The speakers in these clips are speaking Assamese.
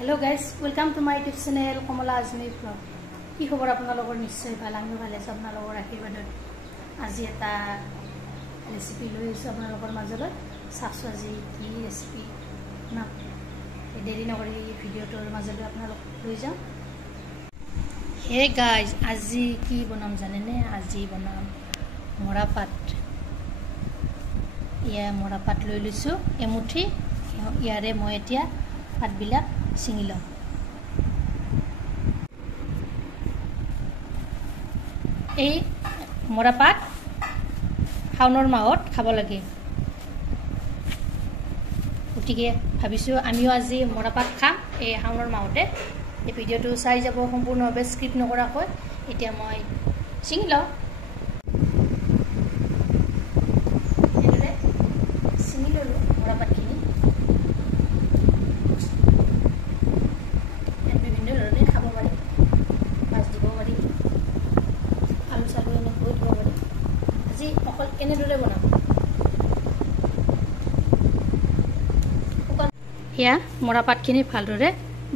Hello guys, welcome to my YouTube channel Komala Azmi Vlog. কি খবৰ আপোনালোকৰ নিশ্চয় ভাল আমি ভালে আছো আপোনালোকৰ আশীৰ্বাদত আজি এটা ৰেচিপি লৈ আছো আপোনালোকৰ মাজলৈ চাচু আজি কি ৰেচিপি না দেৰি নকৰি ভিডিওটোৰ মাজলৈ আপোনালোক লৈ যাম হে গাইজ আজি কি বনাম জানেনে আজি বনাম মৰাপাট মৰাপাট লৈ লৈছো এমুঠি ইয়াৰে মই এতিয়া পাতবিলাক ছিঙি লম এই মৰাপাট শাওনৰ মাহত খাব লাগে গতিকে ভাবিছো আমিও আজি মৰাপাট খাম এই শাওনৰ মাহতে এই ভিডিওটো চাই যাব সম্পূৰ্ণভাৱে স্ক্ৰিপ্ট নকৰাকৈ এতিয়া মই ছিঙি লম এনেদৰে বনাম ইয়া মৰাপাতখিনি ভালদৰে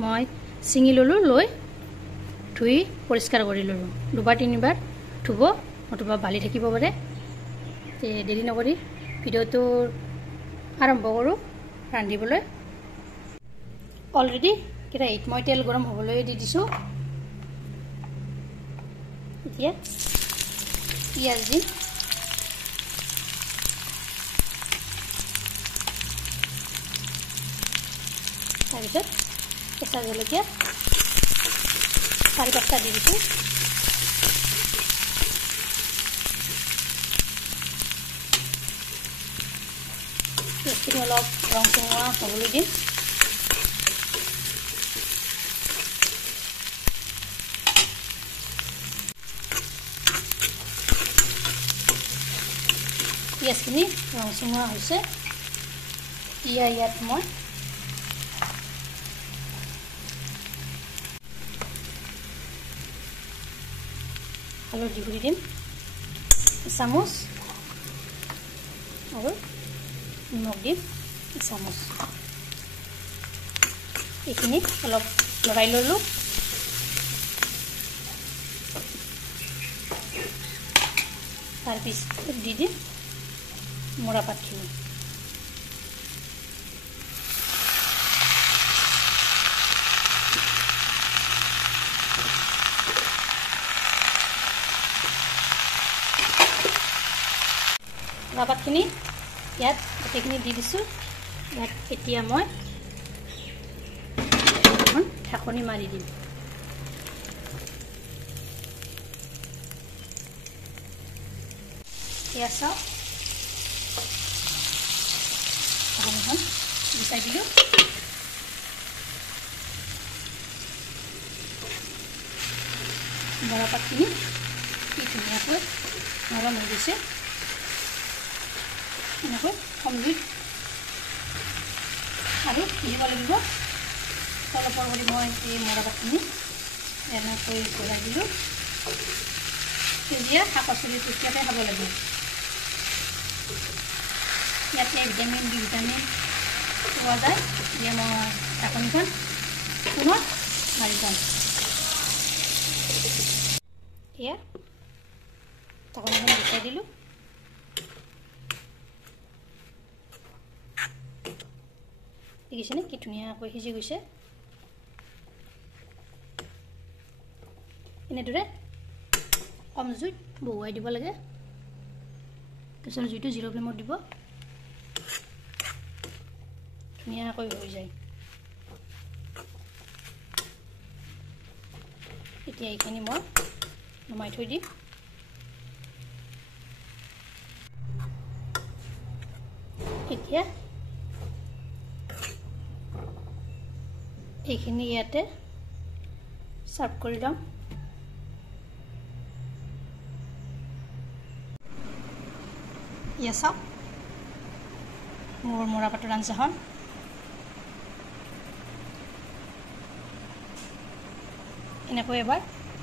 মই ছিঙি ললো লৈ ধুই পৰিষ্কাৰ কৰি ললো দুবাৰ তিনিবাৰ ধুব নতুবা বালি থাকিব পাৰে তে দেৰি নকৰি ভিডিওটো আৰম্ভ কৰোঁ ৰান্ধিবলৈ অলৰেডি কেৰাহীত মই তেল গৰম হ'বলৈ দি দিছোঁ এতিয়া পিঁয়াজ দি তাৰপিছত কেঁচা জলকীয়া 4-5টা দি দিছোঁ পিঁয়াজখিনি অলপ ৰং চঙোৱা হ'বলৈ দিম পিঁয়াজখিনি ৰং চঙোৱা হৈছে ইয়াত মই হালধি গুড়ি দিম চামুচ আৰু নিমখ দিম চামুচ এইখিনি অলপ লৰাই ল'লোঁ তাৰপিছত দি দিম মৰাপাতখিনি মৰাপাতখিনি ইয়াত গোটেইখিনি দি দিছোঁ ইয়াত এতিয়া মই ঢাকনি মাৰি দিম এয়া চাওক ঢাকনিখন গুচাই দিলোঁ মৰাপাতখিনি কি ধুনীয়াকৈ নৰম হৈ গৈছে এনেকৈ কম জুইত আৰু দিব লাগিব অলপৰ কৰি মই এই মৰাপাতখিনি এনেকৈ ঘূৰাই দিলোঁ সেউজীয়া শাক পাচলি তেতিয়াতে খাব লাগিব ইয়াতে ভিটামিন ডি ভিটামিন পোৱা যায় এতিয়া মই ঢাকনিখন পুনৰ মাৰি থ'ম এয়া ঢাকনিখন গুচাই দিলোঁ দেখিছেনে কি ধুনীয়াকৈ সিজি গৈছে এনেদৰে কম জুইত বহুৱাই দিব লাগে গেছৰ জুইটো 0 ফ্লেমত দিব ধুনীয়াকৈ হৈ যায় এতিয়া এইখিনি মই নমাই থৈ দিম এতিয়া এইখিনি ইয়াতে সাৰ্ভ কৰি লম ইয়া চাওক মোৰ মৰাপাটৰ আঞ্জাখন এনেকৈ এবাৰ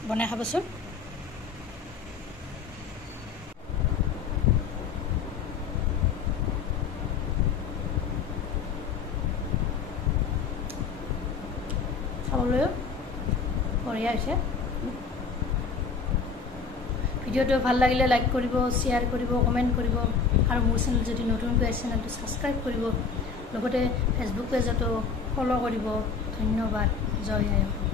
বনাই খাবচোন খাবলৈও বঢ়িয়া হৈছে। ভিডিঅ'টো ভাল লাগিলে লাইক কৰিব, শ্বেয়াৰ কৰিব, কমেণ্ট কৰিব আৰু মোৰ চেনেল যদি নতুনকৈ আছে চেনেলটো ছাবস্ক্ৰাইব কৰিব, লগতে ফেচবুক পেজতো ফ'ল' কৰিব। ধন্যবাদ। জয় আই অসম।